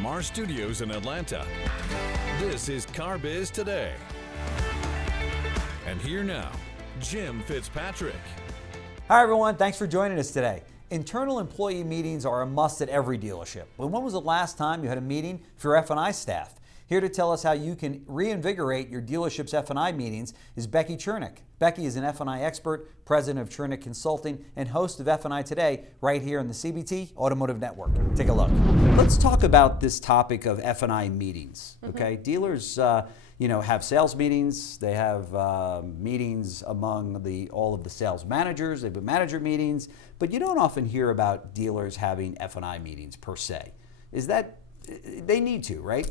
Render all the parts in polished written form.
from our studios in Atlanta, this is Car Biz Today. And here now, Jim Fitzpatrick. Hi everyone, thanks for joining us today. Internal employee meetings are a must at every dealership. But when was the last time you had a meeting for your F&I staff? Here to tell us how you can reinvigorate your dealership's F&I meetings is Becky Chernek. Becky is an F&I expert, president of Chernek Consulting, and host of F&I Today right here on the CBT Automotive Network. Take a look. Let's talk about this topic of F&I meetings. Okay, dealers, have sales meetings. They have meetings among all of the sales managers. They have manager meetings, but you don't often hear about dealers having F&I meetings per se. Is that they need to, right?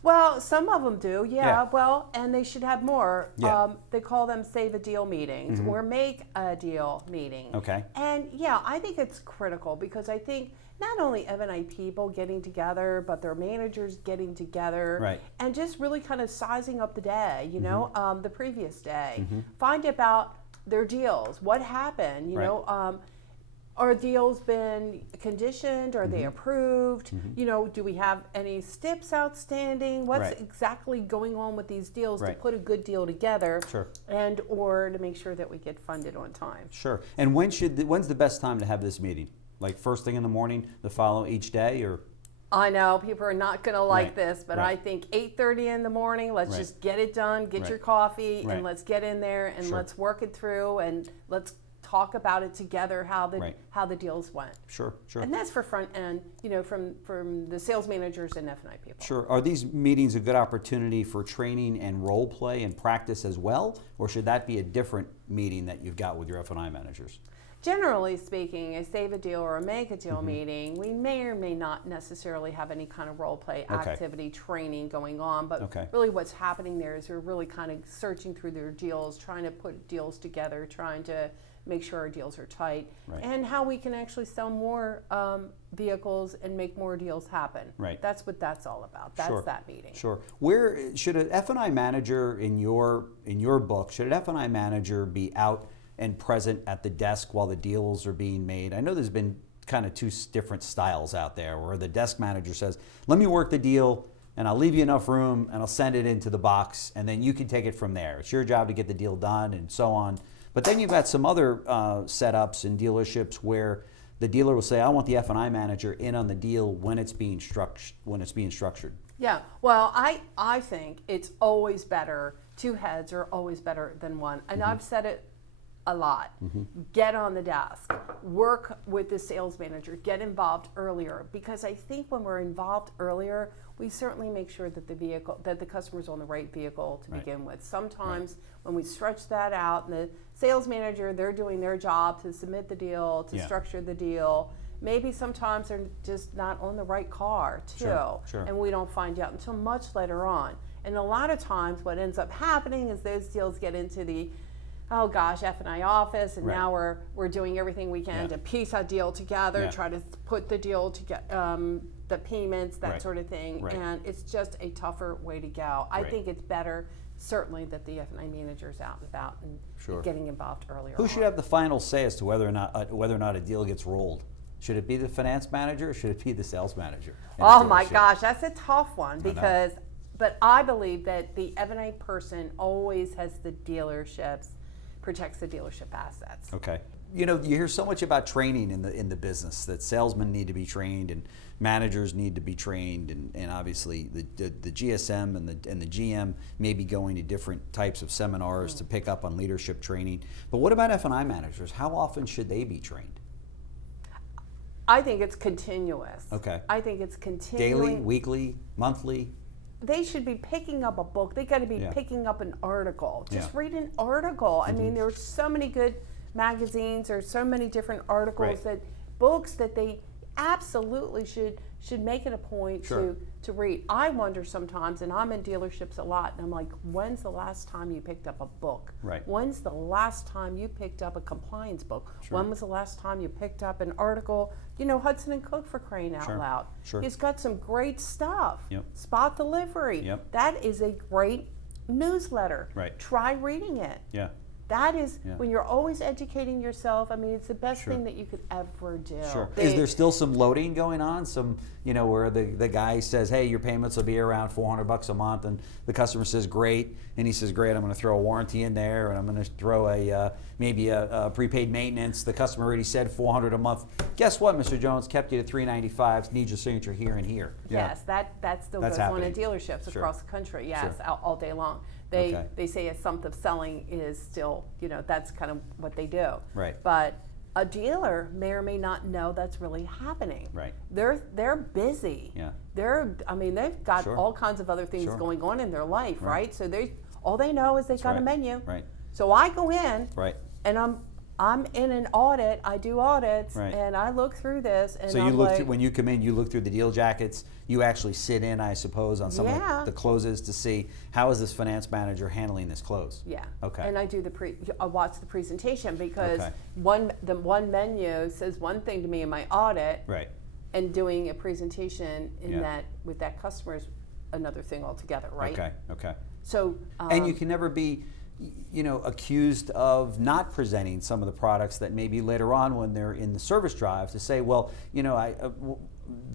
Well, some of them do, yeah. Well, and they should have more. Yeah. They call them save a deal meetings or make a deal meeting. Okay. And yeah, I think it's critical because I think not only F&I people getting together, but their managers getting together, right, and just really kind of sizing up the day, the previous day. Find about their deals, what happened, are deals been conditioned? Are they approved? Do we have any STIPs outstanding? What's exactly going on with these deals to put a good deal together, and or to make sure that we get funded on time? Sure. And when's the best time to have this meeting? Like first thing in the morning, the following each day, or? I know people are not going to like this, but I think 8:30 in the morning. Let's just get it done. Get your coffee, and let's get in there and let's work it through, and let's talk about it together, how the deals went. Sure. And that's for front end, from the sales managers and F&I people. Sure. Are these meetings a good opportunity for training and role play and practice as well, or should that be a different meeting that you've got with your F&I managers? Generally speaking, a save a deal or a make a deal meeting, we may or may not necessarily have any kind of role play activity training going on, but really what's happening there is we're really kind of searching through their deals, trying to put deals together, trying to make sure our deals are tight, and how we can actually sell more vehicles and make more deals happen. Right. That's what that's all about. That's that meeting. Sure. Where should an F&I manager in your book, should an F&I manager be out and present at the desk while the deals are being made? I know there's been kind of two different styles out there where the desk manager says, let me work the deal and I'll leave you enough room and I'll send it into the box and then you can take it from there. It's your job to get the deal done and so on. But then you've got some other setups in dealerships where the dealer will say, I want the F&I manager in on the deal when it's being structured. Yeah, well, I think it's always better, two heads are always better than one. And I've said it a lot. Get on the desk, work with the sales manager, get involved earlier, because I think when we're involved earlier, we certainly make sure that the customer's on the right vehicle to begin with. Sometimes when we stretch that out and the sales manager, they're doing their job to submit the deal, to structure the deal, maybe sometimes they're just not on the right car too, and we don't find out until much later on. And a lot of times what ends up happening is those deals get into the F&I office, and now we're doing everything we can to piece a deal together, try to put the deal together, the payments, that sort of thing, and it's just a tougher way to go. I think it's better, certainly, that the F&I manager's out and about and getting involved earlier. Who should have the final say as to whether or not a deal gets rolled? Should it be the finance manager or should it be the sales manager? Oh my gosh, that's a tough one because, but I believe that the F&I person always has protects the dealership assets. Okay. You hear so much about training in the business, that salesmen need to be trained and managers need to be trained, and obviously the GSM and the GM may be going to different types of seminars to pick up on leadership training. But what about F&I managers? How often should they be trained? I think it's continuous. Okay. I think it's continuing. Daily, weekly, monthly? They should be picking up a book. They got to be picking up an article. Just read an article. I mean, there's so many good magazines or so many different articles books that they absolutely should make it a point to read. I wonder sometimes, and I'm in dealerships a lot, and I'm like, when's the last time you picked up a book? When's the last time you picked up a compliance book? When was the last time you picked up an article? Hudson and Cook, for crying out loud. He's got some great stuff. Spot Delivery. That is a great newsletter. Try reading it. That is, when you're always educating yourself, I mean, it's the best thing that you could ever do. Sure. Is there still some loading going on? Some, where the guy says, hey, your payments will be around $400 a month, and the customer says, great, and he says, great, I'm going to throw a warranty in there, and I'm going to throw maybe a prepaid maintenance. The customer already said $400 a month. Guess what, Mr. Jones? Kept you to $395. Needs your signature here and here. Yes, that still goes on in dealerships across the country. Yes, all day long. They say assumptive selling is still, that's kind of what they do. Right. But a dealer may or may not know that's really happening. Right. They're busy. Yeah. They've got all kinds of other things going on in their life, right? So all they know is they've got a menu. Right. So I go in. Right. And I'm in an audit. I do audits, and I look through this. And so when you come in, you look through the deal jackets. You actually sit in, I suppose, on some of the closes to see how is this finance manager handling this close. Yeah. Okay. And I do I watch the presentation because the one menu says one thing to me in my audit. Right. And doing a presentation with that customer is another thing altogether, right? Okay. So. And you can never be, accused of not presenting some of the products that maybe later on when they're in the service drive to say, well,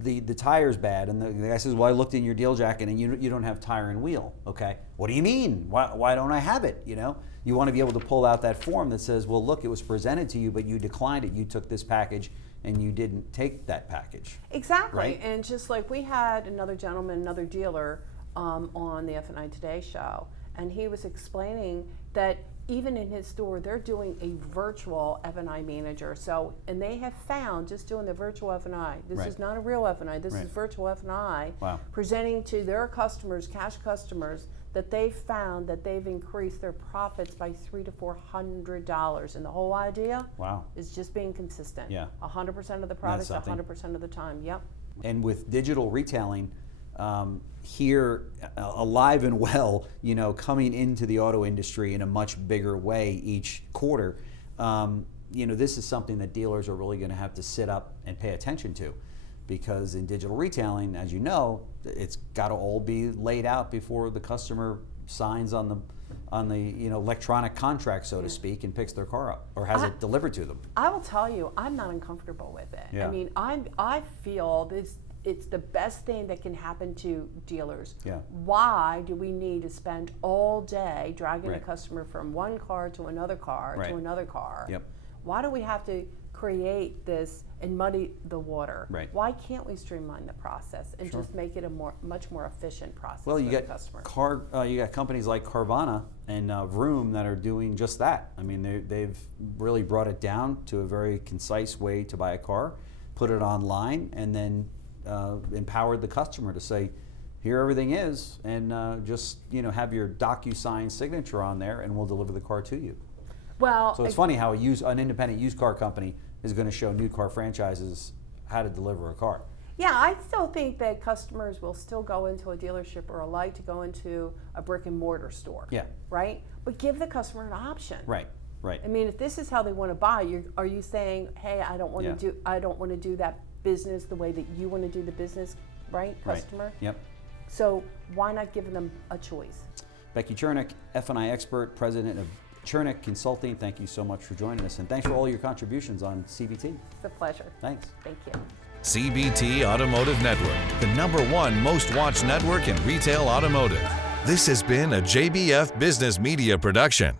the tire's bad, and the guy says, well, I looked in your deal jacket and you don't have tire and wheel. Okay, what do you mean? Why don't I have it? You want to be able to pull out that form that says, well, look, it was presented to you, but you declined it. You took this package and you didn't take that package. Exactly, right? And just like we had another gentleman, another dealer on the F&I Today show, and he was explaining that even in his store, they're doing a virtual F&I Manager. So, and they have found, just doing the virtual F&I, this is not a real F&I, this is virtual F&I, presenting to their customers, cash customers, that they've found that they've increased their profits by $300 to $400. And the whole idea is just being consistent. 100% of the products, 100% of the time. Yep. And with digital retailing, here alive and well, coming into the auto industry in a much bigger way each quarter, this is something that dealers are really going to have to sit up and pay attention to, because in digital retailing, as you know, it's got to all be laid out before the customer signs on the electronic contract, so to speak, and picks their car up or has it delivered to them. I will tell you, I'm not uncomfortable with it. Yeah. I mean, I feel this. It's the best thing that can happen to dealers. Yeah. Why do we need to spend all day dragging a customer from one car to another car to another car? Yep. Why do we have to create this and muddy the water? Right. Why can't we streamline the process and just make it a much more efficient process for the customer? You got companies like Carvana and Vroom that are doing just that. I mean, they've really brought it down to a very concise way to buy a car, put it online, and then empowered the customer to say, here everything is, and just have your DocuSign signature on there, and we'll deliver the car to you. Well, so it's funny how an independent used car company is going to show new car franchises how to deliver a car. Yeah, I still think that customers will still go into a dealership or like to go into a brick and mortar store. Yeah. Right? But give the customer an option. Right. I mean, if this is how they want to buy, are you saying, hey, I don't want to do that business the way that you want to do the business, right, customer? Yep. So why not give them a choice? Becky Chernek, F&I expert, president of Chernek Consulting, thank you so much for joining us, and thanks for all your contributions on CBT. It's a pleasure. Thanks. Thank you. CBT Automotive Network, the #1 most watched network in retail automotive. This has been a JBF Business Media production.